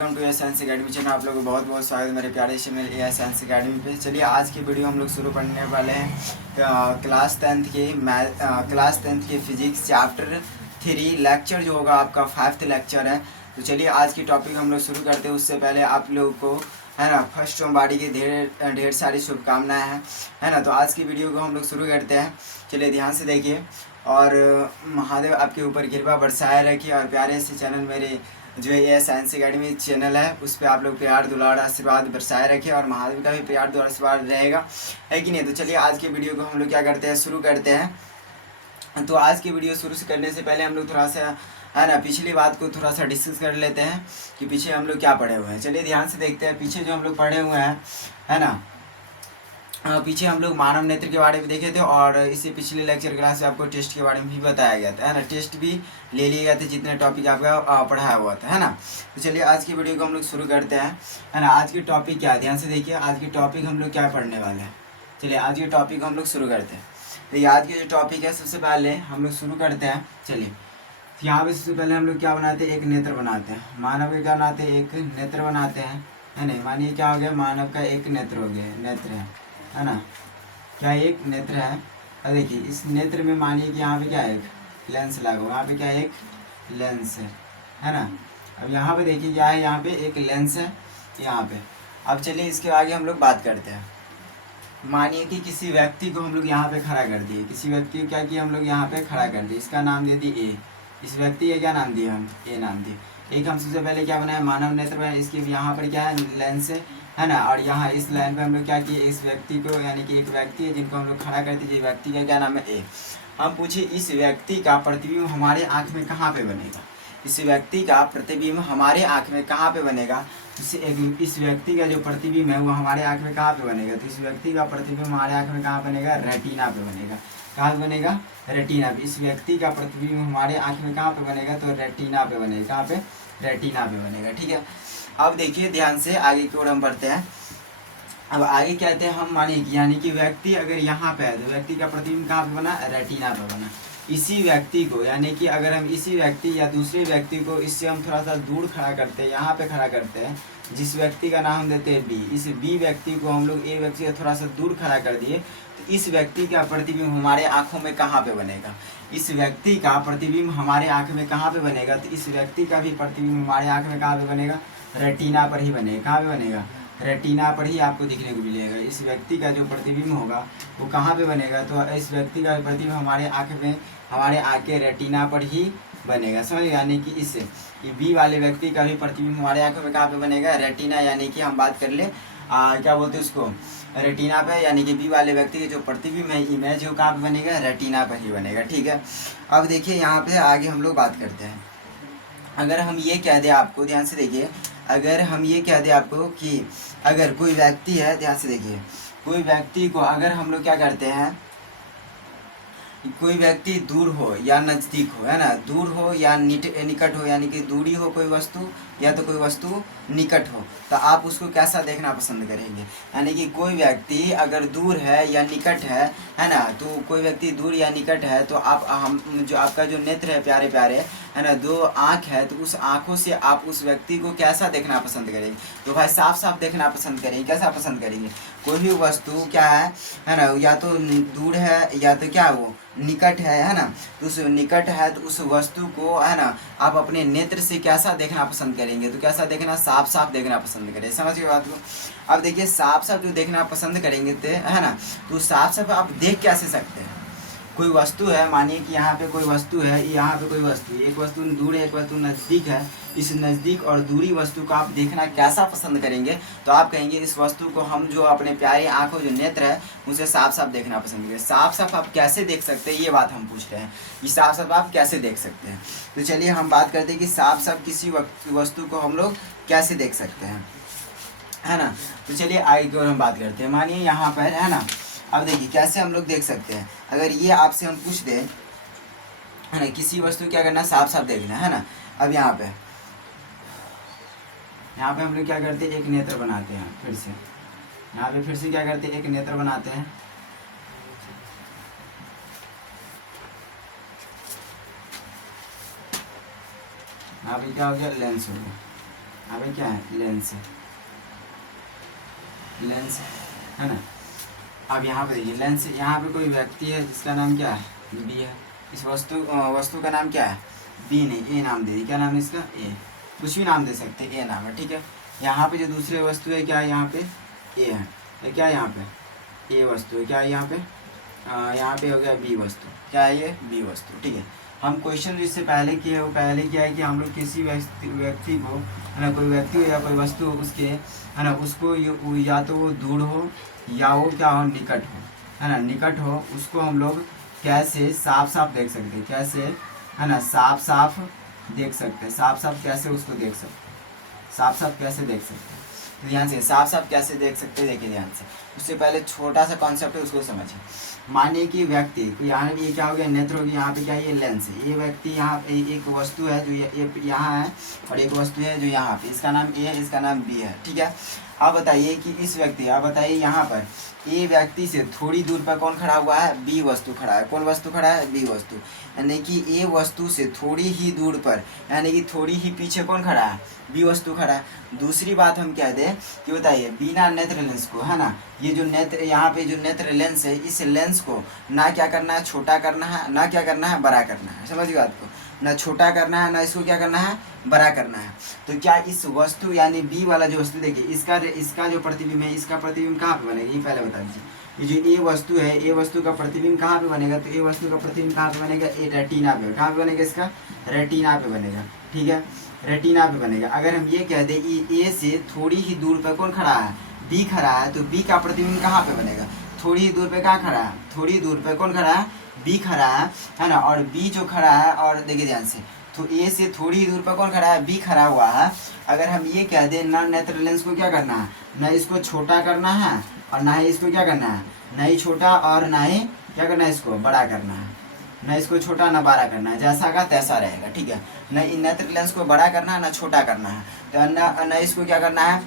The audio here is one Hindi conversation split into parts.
Welcome to a science academy channel. आप लोगों को बहुत बहुत स्वागत है मेरे प्यारे से मेरे ए साइंस अकेडमी पे। चलिए आज की वीडियो हम लोग शुरू करने वाले हैं क्लास टेंथ के फिजिक्स चैप्टर 3 लेक्चर जो होगा आपका 5th लेक्चर है। तो चलिए आज की टॉपिक हम लोग शुरू करते हैं। उससे पहले आप लोगों को है ना फर्स्ट सोमवारी की ढेर सारी शुभकामनाएं हैं, है ना। तो आज की वीडियो को हम लोग शुरू करते हैं। चलिए ध्यान से देखिए और महादेव आपके ऊपर कृपा बरसाए रखिए और प्यारे से चैनल मेरे जो ये साइंस अकेडमी चैनल है उस पर आप लोग प्यार दुलार आशीर्वाद बरसाए रखें और महादेव का भी प्यार दुलार आशीर्वाद रहेगा, है कि नहीं। तो चलिए आज की वीडियो को हम लोग क्या करते हैं, शुरू करते हैं। तो आज की वीडियो शुरू करने से पहले हम लोग थोड़ा सा है ना पिछली बात को थोड़ा सा डिस्कस कर लेते हैं कि पीछे हम लोग क्या पढ़े हुए हैं। चलिए ध्यान से देखते हैं पीछे जो हम लोग पढ़े हुए हैं, है ना। पीछे हम लोग मानव नेत्र के बारे में देखे थे और इससे पिछले लेक्चर क्लास में आपको टेस्ट के बारे में भी बताया गया था, है ना। टेस्ट भी ले लिए गए थे जितने टॉपिक आपका पढ़ाया हुआ था, है ना। तो चलिए आज की वीडियो को हम लोग शुरू करते हैं, है ना। आज की टॉपिक क्या है, ध्यान से देखिए। आज की टॉपिक हम लोग क्या पढ़ने वाले हैं। चलिए आज की टॉपिक हम लोग शुरू करते हैं। तो आज की जो टॉपिक है सबसे पहले हम लोग शुरू करते हैं। चलिए यहाँ पे सबसे पहले हम लोग क्या बनाते हैं, एक नेत्र बनाते हैं। मानव के क्या बनाते हैं, एक नेत्र बनाते हैं, है ना। मानिए क्या हो गया, मानव का एक नेत्र हो गया, नेत्र है ना। क्या एक नेत्र है। अब देखिए इस नेत्र में मानिए कि यहाँ पे क्या है, एक लेंस लगा हुआ, यहाँ पे क्या है, एक लेंस है ना। अब यहाँ पे देखिए क्या है, यहाँ पे एक लेंस है यहाँ पे। अब चलिए इसके आगे हम लोग बात करते हैं। मानिए कि किसी व्यक्ति को हम लोग यहाँ पे खड़ा कर दिए, किसी व्यक्ति को क्या किया हम लोग यहाँ पे खड़ा कर दिए, इसका नाम दे दिए ए। इस व्यक्ति का क्या नाम दिया, हम ए नाम दिए। एक हम सबसे पहले क्या बनाया, मानव नेत्र बनाया। इसके यहाँ पर क्या है, लेंस है ना। और यहाँ इस लाइन पे हम लोग क्या किए, इस व्यक्ति को यानी कि एक व्यक्ति है जिनको हम लोग खड़ा करते हैं, व्यक्ति का क्या नाम है, ए। हम पूछे इस व्यक्ति का प्रतिबिंब हमारे आँख में कहाँ पे बनेगा, इस व्यक्ति का प्रतिबिंब हमारे आँख में कहाँ पे बनेगा। इस व्यक्ति का जो प्रतिबिंब है वो हमारे आँख में कहाँ पे बनेगा, तो इस व्यक्ति का प्रतिबिंब हमारे आँख में कहाँ बनेगा, रेटिना पे बनेगा। कहाँ पे बनेगा, रेटिना पे। इस व्यक्ति का प्रतिबिंब हमारे आँख में कहाँ पे बनेगा, तो रेटिना पे बनेगा। कहाँ पे, रेटिना पे बनेगा, ठीक है। अब देखिए ध्यान से आगे की ओर हम बढ़ते हैं। अब आगे कहते हैं हम मानिए यानी कि व्यक्ति अगर यहाँ पे है तो व्यक्ति का प्रतिबिंब कहाँ पे बना, रेटिना पे बना। इसी व्यक्ति को यानी कि अगर हम इसी व्यक्ति या दूसरे व्यक्ति को इससे हम थोड़ा सा दूर खड़ा करते हैं, यहाँ पे खड़ा करते हैं, जिस व्यक्ति का नाम हम देते हैं बी, इस बी व्यक्ति को हम लोग ए व्यक्ति से थोड़ा सा दूर खड़ा कर दिए, तो इस व्यक्ति का प्रतिबिंब हमारे आँखों में कहाँ पे बनेगा, इस व्यक्ति का प्रतिबिंब हमारे आँख में कहाँ पे बनेगा, तो इस व्यक्ति का भी प्रतिबिंब हमारे आँख में कहाँ पे बनेगा, रेटिना पर ही बनेगा। कहाँ पे बनेगा, रेटिना पर ही आपको दिखने को मिलेगा। इस व्यक्ति का जो प्रतिबिंब होगा वो कहाँ पे बनेगा, तो इस व्यक्ति का प्रतिबिंब हमारे आँख के रेटिना पर ही बनेगा, समझ। यानी कि इस बी वाले व्यक्ति का भी प्रतिबिंब हमारे आँखों में कहाँ पे बनेगा, रेटिना। यानी कि हम बात कर ले क्या बोलते हैं उसको, रेटिना पे। यानी कि बी वाले व्यक्ति के जो प्रतिबिंब है, इमेज वो कहाँ पे बनेगा, रेटिना पर ही बनेगा, ठीक है। अब देखिए यहाँ पे आगे हम लोग बात करते हैं। अगर हम ये कह दें आपको, ध्यान से देखिए, अगर हम ये कह दें आपको कि अगर कोई व्यक्ति है, ध्यान से देखिए, कोई व्यक्ति को अगर हम लोग क्या करते हैं, कोई व्यक्ति दूर हो या नज़दीक हो, है ना, दूर हो या निकट हो, यानी कि दूरी हो कोई वस्तु या तो कोई वस्तु निकट हो, तो आप उसको कैसा देखना पसंद करेंगे। यानी कि कोई व्यक्ति अगर दूर है या निकट है ना, तो कोई व्यक्ति दूर या निकट है तो आप हम जो आपका जो नेत्र है प्यारे प्यारे, है ना, दो आँख है, तो उस आँखों से आप उस व्यक्ति को कैसा देखना पसंद करेंगे, तो भाई साफ साफ देखना पसंद करेंगे। कैसा पसंद करेंगे, कोई भी वस्तु क्या है ना, या तो दूर है या तो क्या वो निकट है ना, तो उस निकट है तो उस वस्तु को, है ना, आप अपने नेत्र से कैसा देखना पसंद करेंगे, तो कैसा देखना, साफ साफ देखना पसंद करें। समझ गए बात को। अब देखिए साफ साफ जो देखना पसंद करेंगे तो, है ना, तो साफ साफ आप देख कैसे सकते हैं। कोई वस्तु है, मानिए कि यहाँ पे कोई वस्तु है, यहाँ पे कोई वस्तु, एक वस्तु दूर है एक वस्तु नज़दीक है। इस नज़दीक और दूरी वस्तु को आप देखना कैसा पसंद करेंगे, तो आप कहेंगे इस वस्तु को हम जो अपने प्यारे आँखों जो नेत्र है उसे साफ साफ देखना पसंद करेंगे। साफ साफ आप कैसे देख सकते हैं, ये बात हम पूछ रहे हैं कि साफ साफ आप कैसे देख सकते हैं। तो चलिए हम बात करते हैं कि साफ साफ किसी वस्तु को हम लोग कैसे देख सकते हैं, है ना। तो चलिए आगे की ओर हम बात करते हैं। मानिए यहाँ पर, है ना, अब देखिए कैसे हम लोग देख सकते हैं। अगर ये आपसे हम पूछ दें, है ना, किसी वस्तु क्या करना, साफ साफ देखना, है ना। अब यहाँ पे हम लोग क्या करते हैं, एक नेत्र बनाते हैं। फिर से यहाँ पे फिर से क्या करते हैं, एक नेत्र बनाते हैं। यहाँ पे क्या हो गया, लेंस हो गया। यहाँ पे क्या है, लेंस है, लेंस है ना। अब यहाँ पे देखिए लेंस, यहाँ पे कोई व्यक्ति है जिसका नाम क्या है, बी है। इस वस्तु का नाम क्या है, बी नहीं, ए नाम दे दी। क्या नाम है इसका, ए, कुछ भी नाम दे सकते हैं, ए नाम है, ठीक है। यहाँ पे जो दूसरी वस्तु है क्या है, यहाँ पे ए है, ये क्या है, यहाँ पे ए वस्तु है, क्या है यहाँ पे, यहाँ पे हो गया बी वस्तु, क्या है ये, बी वस्तु, ठीक है। हम क्वेश्चन जो इससे पहले किए हैं वो पहले क्या है कि हम लोग किसी व्यक्ति को, है ना, कोई व्यक्ति हो या कोई वस्तु हो उसके, है ना, उसको या तो वो दूर हो या वो क्या हो, निकट हो, है ना, निकट हो, उसको हम लोग कैसे साफ साफ देख सकते हैं, कैसे, है ना, साफ साफ देख सकते हैं, साफ साफ कैसे उसको देख सकते हैं, साफ साफ कैसे देख सकते हैं। तो ध्यान से, साफ साफ कैसे देख सकते हैं, देखिए ध्यान से। उससे पहले छोटा सा कॉन्सेप्ट है उसको समझिए। मानिए कि व्यक्ति, यहाँ ये क्या हो गया, नेत्र हो गया, यहाँ पे क्या है, ये लेंस है। ये व्यक्ति यहाँ पे एक वस्तु है जो यहाँ है और एक वस्तु है जो यहाँ पे, इसका नाम ए है, इसका नाम बी है, ठीक है। अब बताइए कि इस व्यक्ति, अब बताइए यहाँ पर ए व्यक्ति से थोड़ी दूर पर कौन खड़ा हुआ है, बी वस्तु खड़ा है। कौन वस्तु खड़ा है, बी वस्तु। यानी कि ए वस्तु से थोड़ी ही दूर पर, यानी कि थोड़ी ही पीछे कौन खड़ा है, बी वस्तु खड़ा है। दूसरी बात हम कह दें कि बताइए बिना नेत्र लेंस को, है ना, ये जो नेत्र, यहाँ पे जो नेत्र लेंस है, इस लेंस को ना क्या करना है, छोटा करना है, ना क्या करना है, बड़ा करना है। समझ गए बात को, ना छोटा करना है, ना इसको क्या करना है, बड़ा करना है। तो क्या इस वस्तु यानी बी वाला जो वस्तु, देखिए इसका जो प्रतिबिंब है, इसका प्रतिबिंब कहाँ पे बनेगा, ये पहले बता दीजिए। ये जो ए वस्तु है, ए वस्तु का प्रतिबिंब कहाँ पे बनेगा, तो ए वस्तु का प्रतिबिंब कहाँ पे बनेगा, ए रेटिना पे। कहाँ पे बनेगा, इसका रेटिना पे बनेगा, ठीक है, रेटिना पे बनेगा। अगर हम ये कह दें ए से थोड़ी ही दूर पर कौन खड़ा है, बी खड़ा है, तो बी का प्रतिबिंब कहाँ पे बनेगा, थोड़ी ही दूर पे कहाँ खड़ा है, थोड़ी दूर पे कौन खड़ा है, बी खड़ा है ना। और बी जो खड़ा है, और देखिए ध्यान से, तो ए से थोड़ी ही दूर पर कौन खड़ा है, बी खड़ा हुआ है। अगर हम ये कह दें ना नेत्र लेंस को क्या करना है, ना इसको छोटा करना है और ना ही इसको क्या करना है, ना ही छोटा और ना ही क्या करना है, इसको बड़ा करना है। ना इसको छोटा ना बड़ा करना है, जैसा का तैसा रहेगा, ठीक है। न नेत्र लेंस को बड़ा करना है ना छोटा करना है, तो न इसको क्या करना है,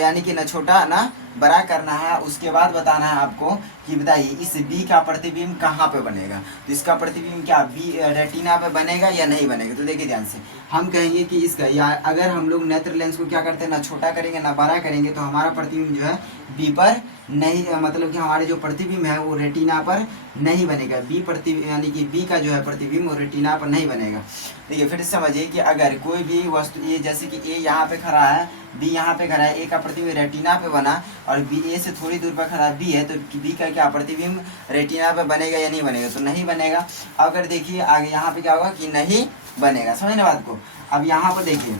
यानी कि न छोटा ना बड़ा करना है। उसके बाद बताना है आपको कि बताइए इस बी का प्रतिबिंब कहाँ पे बनेगा। तो इसका प्रतिबिंब क्या बी रेटिना पे बनेगा या नहीं बनेगा। तो देखिए ध्यान से, हम कहेंगे कि इसका, या अगर हम लोग नेत्र लेंस को क्या करते हैं, ना छोटा करेंगे ना बड़ा करेंगे, तो हमारा प्रतिबिंब जो है बी पर नहीं, मतलब कि हमारे जो प्रतिबिंब है वो रेटिना पर नहीं बनेगा। बी प्रतिबिंब यानी कि बी का जो है प्रतिबिंब वो रेटिना पर नहीं बनेगा। देखिए फिर समझिए कि अगर कोई भी वस्तु, ये जैसे कि ए यहाँ पे खड़ा है, बी यहाँ पे खड़ा है, ए का प्रतिबिंब रेटिना पे बना और बी ए से थोड़ी दूर पर खड़ा बी है, तो बी का क्या प्रतिबिंब रेटिना पे बनेगा या नहीं बनेगा, तो नहीं बनेगा। अगर देखिए आगे यहाँ पे क्या होगा कि नहीं बनेगा, समझ ना बात को। अब यहाँ पर देखिए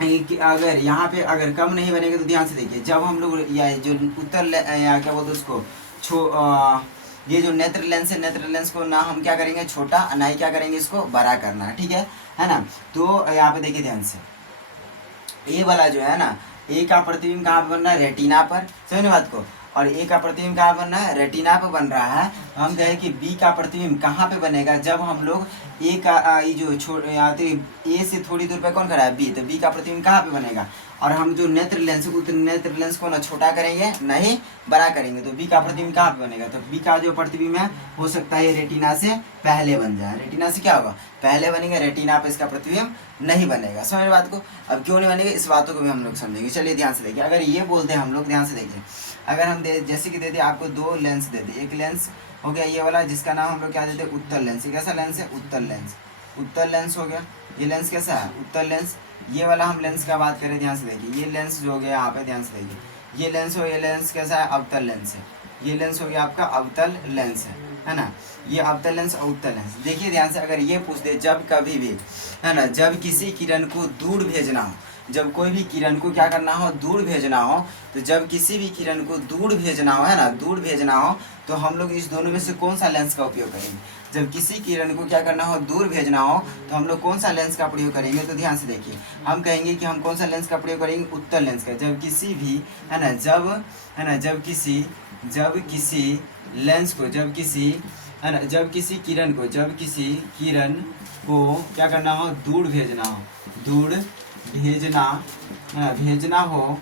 कि अगर यहाँ पे अगर कम नहीं बनेगा, तो ध्यान से देखिए, जब हम लोग या जो उत्तर या क्या बोलते उसको ये जो नेत्र लेंस है, नेत्र लेंस को ना हम क्या करेंगे छोटा, ना ही क्या करेंगे इसको बड़ा करना है, ठीक है ना। तो यहाँ पे देखिए ध्यान से, ए वाला जो है ना, ए का प्रतिबिंब कहाँ पे बन रहा है, रेटिना पर, समझ बात को। और ए का प्रतिबिंब कहाँ बन रहा है, रेटिना पे बन रहा है। हम कहें कि बी का प्रतिबिंब कहाँ पे बनेगा, जब हम लोग ए का ये जो ए से थोड़ी दूर पे कौन खड़ा है, बी, तो बी का प्रतिबिंब कहाँ पे बनेगा। और हम जो नेत्र लेंस को ना छोटा करेंगे नहीं बड़ा करेंगे, तो बी का प्रतिबिंब कहाँ पे बनेगा। तो बी का जो प्रतिबिंब है हो सकता है रेटिना से पहले बन जाए। रेटिना से क्या होगा, पहले बनेगा, रेटिना पे इसका प्रतिबिंब नहीं बनेगा। समझ बात को। अब क्यों नहीं बनेगा, इस बातों को भी हम लोग समझेंगे। चलिए ध्यान से देखिए, अगर ये बोलते हैं हम लोग, ध्यान से देखिए, अगर हम जैसे कि दे दें आपको दो लेंस दे दें, एक लेंस हो गया ये वाला जिसका नाम हम लोग क्या देते हैं, उत्तल लेंस। कैसा लेंस है, उत्तल लेंस। उत्तल लेंस हो गया, ये लेंस कैसा है, उत्तल लेंस। ये वाला हम लेंस का बात करें, ध्यान से देखिए, ये लेंस जो हो गया यहाँ पे, ध्यान से देखिए, ये लेंस हो, ये लेंस कैसा है, अवतल लेंस है। ये लेंस हो गया आपका अवतल लेंस है ना। ये अवतल लेंस और उत्तल लेंस। देखिए ध्यान से, अगर ये पूछ दे जब कभी भी, है ना, जब किसी किरण को दूर भेजना हो, जब कोई भी किरण को क्या करना हो, दूर भेजना हो, तो जब किसी भी किरण को दूर भेजना हो, है ना, दूर भेजना हो, तो हम लोग इस दोनों में से कौन सा लेंस का उपयोग करेंगे। जब किसी किरण को क्या करना हो, दूर भेजना हो, तो हम लोग कौन सा लेंस का प्रयोग करेंगे। तो ध्यान से देखिए, हम कहेंगे कि हम कौन सा लेंस का प्रयोग करेंगे, उत्तल लेंस का। जब किसी भी, है ना, जब किसी लेंस को, जब किसी, है ना, जब किसी किरण को क्या करना हो, दूर भेजना हो, दूर भेजना, है ना, भेजना हो,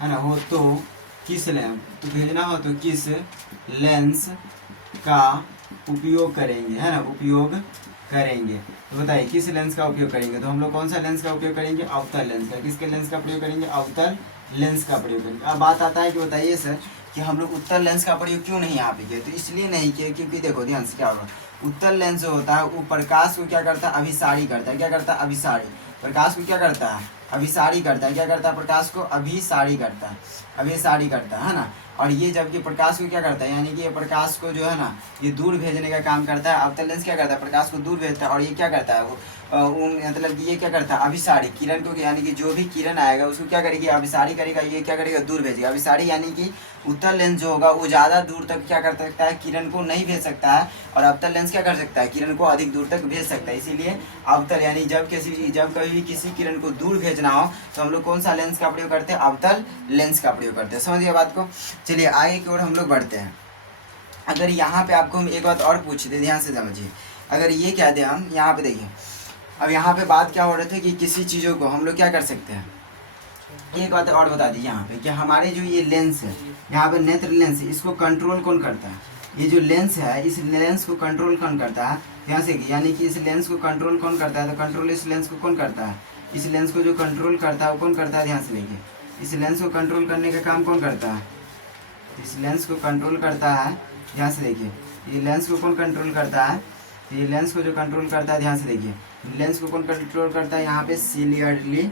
है ना, हो तो किस लेंस, तो भेजना हो तो किस लेंस का उपयोग करेंगे, है ना, उपयोग करेंगे। तो बताइए किस लेंस का उपयोग करेंगे, तो हम लोग कौन सा लेंस का उपयोग करेंगे, अवतल लेंस का। किसके लेंस का प्रयोग करेंगे, अवतल लेंस का प्रयोग करेंगे। अब बात आता है कि बताइए सर कि हम लोग उत्तल लेंस का प्रयोग क्यों नहीं यहाँ पे किए, तो इसलिए नहीं किए क्योंकि देखो ध्यान से क्या होगा, उत्तल लेंस जो होता है वो प्रकाश को क्या करता है, अभिसारी करता है। क्या करता है, अभिसारी। प्रकाश को क्या करता है, अभिसारी करता है। क्या करता है, प्रकाश को अभिसारी करता है, अभिसारी करता है ना। और ये जबकि प्रकाश को क्या करता है, यानी कि ये प्रकाश को जो है ना ये दूर भेजने का काम करता है। अवतल लेंस क्या करता है, प्रकाश को दूर भेजता है। और ये क्या करता है, वो मतलब कि ये क्या करता है, अभिसारी किरण को, यानी कि जो भी किरण आएगा उसको क्या करेगी, अभिसारी करेगा। ये क्या करेगा, दूर भेजेगा। अभिसारी यानी कि उत्तल लेंस जो होगा वो ज़्यादा दूर तक क्या कर सकता है, किरण को नहीं भेज सकता है। और अवतल लेंस क्या कर सकता है, किरण को अधिक दूर तक भेज सकता है। इसीलिए अवतल यानी जब कभी भी किसी किरण को दूर भेजना हो तो हम लोग कौन सा लेंस का प्रयोग करते हैं, अवतल लेंस का प्रयोग करते हैं। समझिए बात को। चलिए आगे की ओर हम लोग बढ़ते हैं। अगर यहाँ पे आपको हम एक बात और पूछते, ध्यान से समझिए। अगर ये क्या दे, हम यहाँ पे देखिए, अब यहाँ पे बात क्या हो रही थी कि किसी चीज़ों को हम लोग क्या कर सकते हैं, एक बात और बता दीजिए यहाँ पे कि हमारे जो ये लेंस है, यहाँ पे नेत्र लेंस, इसको कंट्रोल कौन करता है, ये जो लेंस है इस लेंस को कंट्रोल कौन करता है, ध्यान से, यानी कि इस लेंस को कंट्रोल कौन करता है, तो कंट्रोल इस लेंस को कौन करता है, इस लेंस को जो कंट्रोल करता है वो कौन करता है, ध्यान से देखिए। इस लेंस को कंट्रोल करने का काम कौन करता है, इस लेंस को कंट्रोल करता है, ध्यान से देखिए। ये लेंस को कौन कंट्रोल करता है, ये लेंस को जो कंट्रोल करता है, ध्यान से देखिए, लेंस को कौन कंट्रोल करता है, यहाँ पे सिलियरली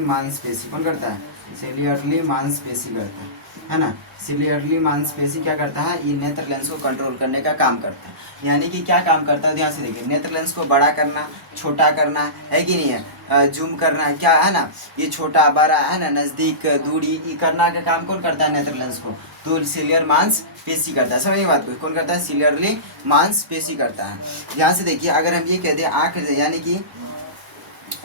मांसपेशी कौन करता है, सिलियरली मांसपेशी करता है ना। सिलियरली मांसपेशी क्या करता है, ये नेत्र लेंस को कंट्रोल करने का काम करता है। यानी कि क्या काम करता है, ध्यान से देखिए, नेत्र लेंस को बड़ा करना, छोटा करना है कि नहीं है, जूम करना, क्या है ना, ये छोटा बड़ा है ना, नज़दीक दूरी करना का काम कौन करता है, नेत्र लेंस को, तो सिलियर मांसपेशी करता है। समझिए बात को, कौन करता है, सिलियरली मांसपेशी करता है। ध्यान से देखिए, अगर हम ये कह दें आँख, यानी कि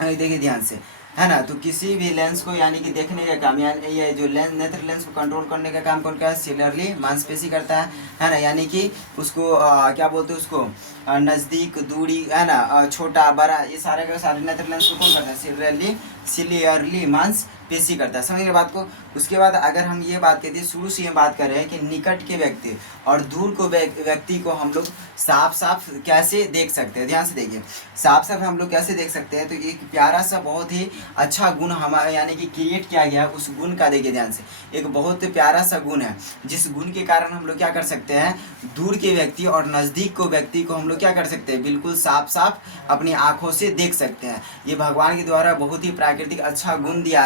देखिए ध्यान से, है ना, तो किसी भी लेंस को यानी कि देखने का काम, यानी ये जो लेंस नेत्र लेंस को कंट्रोल करने का काम कौन का है, सिलियरली मांसपेशी करता है ना। यानी कि उसको क्या बोलते हैं, उसको नज़दीक दूरी, है ना, छोटा बड़ा, ये सारे के सारे नेत्र लेंस को कौन करता है, सिलियरली मांसपेशी करता है। समझिए बात को। उसके बाद अगर हम ये बात कहते हैं, शुरू से ये बात कर रहे हैं कि निकट के व्यक्ति और दूर को व्यक्ति को हम लोग साफ साफ कैसे देख सकते हैं, ध्यान से देखिए, साफ साफ हम लोग कैसे देख सकते हैं, तो एक प्यारा सा बहुत ही अच्छा गुण हमारे यानी कि क्रिएट किया गया है। उस गुण का देखिए ध्यान से, एक बहुत प्यारा सा गुण है जिस गुण के कारण हम लोग क्या कर सकते हैं, दूर के व्यक्ति और नज़दीक को व्यक्ति को हम लोग क्या कर सकते हैं, बिल्कुल साफ साफ अपनी आँखों से देख सकते हैं। ये भगवान के द्वारा बहुत ही प्राकृतिक अच्छा गुण दिया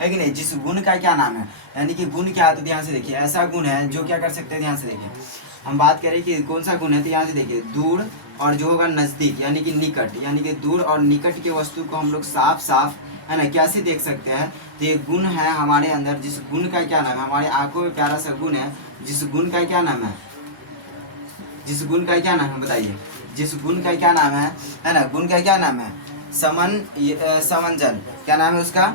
है कि नहीं। जिस गुण का क्या नाम है, यानी कि गुण क्या है, तो ध्यान से देखिए, ऐसा गुण है जो क्या कर सकते हैं, ध्यान से देखिए, हम बात करें कि कौन सा गुण है, तो यहाँ से देखिए, दूर और जो होगा नज़दीक यानी कि निकट, यानी कि दूर और निकट के वस्तु को हम लोग साफ साफ, है ना, कैसे देख सकते हैं, तो ये गुण है हमारे अंदर। जिस गुण का क्या नाम है, हमारे आंखों में प्यारा सा गुण है, जिस गुण का क्या नाम है, जिस गुण का क्या नाम है, बताइए, जिस गुण का क्या नाम है ना, गुण का क्या नाम है, समंजन, क्या नाम है उसका,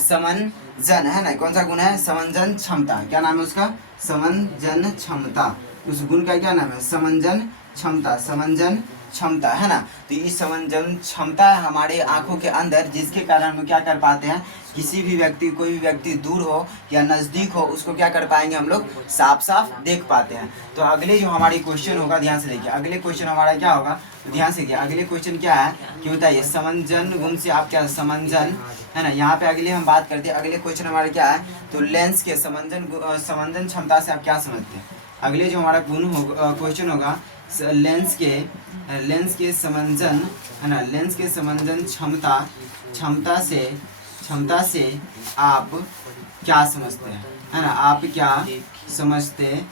समंजन, है ना। कौन सा गुण है, समंजन क्षमता, क्या नाम है उसका, समंजन क्षमता। उस गुण का क्या नाम है, समंजन क्षमता, समंजन क्षमता, है ना। तो इस समंजन क्षमता है हमारे आंखों के अंदर, जिसके कारण हम क्या कर पाते हैं, किसी भी व्यक्ति, कोई भी व्यक्ति दूर हो या नज़दीक हो, उसको क्या कर पाएंगे, हम लोग साफ साफ देख पाते हैं। तो अगले जो हमारी क्वेश्चन होगा, ध्यान से देखिए, अगले क्वेश्चन हमारा क्या होगा, तो ध्यान से देखिए, अगले क्वेश्चन क्या है कि बताइए, समंजन गुण से आप क्या, समंजन, है ना। यहाँ पे अगले हम बात करते हैं, अगले क्वेश्चन हमारा क्या है, तो लेंस के समंजन क्षमता से आप क्या समझते हैं। अगले जो हमारा गुण होगा, क्वेश्चन होगा, लेंस के समंजन, है ना, लेंस के समंजन क्षमता से आप क्या समझते हैं, है ना, आप क्या समझते हैं।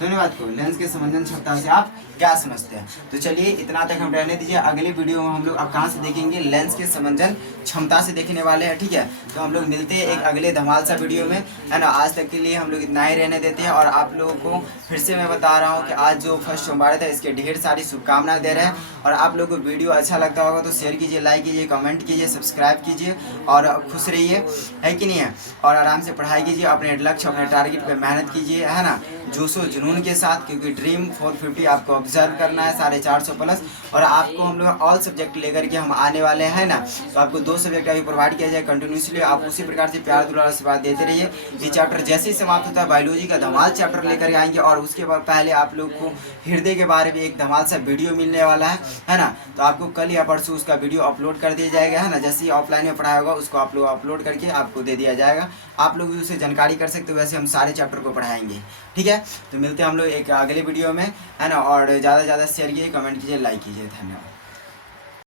धन्यवाद को, लेंस के समंजन क्षमता से आप क्या समझते हैं। तो चलिए इतना तक हम रहने दीजिए, अगले वीडियो में हम लोग अब कहाँ से देखेंगे, लेंस के समंजन क्षमता से देखने वाले हैं, ठीक है। तो हम लोग मिलते हैं एक अगले धमाल सा वीडियो में, है ना। आज तक के लिए हम लोग इतना ही रहने देते हैं, और आप लोगों को फिर से मैं बता रहा हूँ कि आज जो फर्स्ट सोमवार था इसके ढेर सारी शुभकामनाएं दे रहे हैं। और आप लोगों को वीडियो अच्छा लगता होगा तो शेयर कीजिए, लाइक कीजिए, कमेंट कीजिए, सब्सक्राइब कीजिए, और खुश रहिए, है कि नहीं है। और आराम से पढ़ाई कीजिए, अपने लक्ष्य, अपने टारगेट पर मेहनत कीजिए, है ना, जोशो जुनून के साथ, क्योंकि ड्रीम 450 आपको ऑब्जर्व करना है 450 प्लस। और आपको हम लोग ऑल सब्जेक्ट लेकर के हम आने वाले हैं ना, तो आपको 2 सब्जेक्ट अभी प्रोवाइड किया जाए कंटिन्यूसली। आप उसी प्रकार से प्यार दुलार आशीर्वाद देते रहिए। ये चैप्टर जैसे ही समाप्त होता है बायोलॉजी का धमाल चैप्टर लेकर आएंगे, और उसके बाद पहले आप लोग को हृदय के बारे में एक धमाल सा वीडियो मिलने वाला है ना। तो आपको कल या परसों उसका वीडियो अपलोड कर दिया जाएगा, है ना। जैसे ही ऑफलाइन में पढ़ाया होगा उसको आप लोग अपलोड करके आपको दे दिया जाएगा, आप लोग भी उसे जानकारी कर सकते हो। वैसे हम सारे चैप्टर को पढ़ाएंगे, ठीक है। तो मिलते हैं हम लोग एक अगले वीडियो में, है ना। और ज़्यादा से ज़्यादा शेयर कीजिए, कमेंट कीजिए, लाइक कीजिए। धन्यवाद।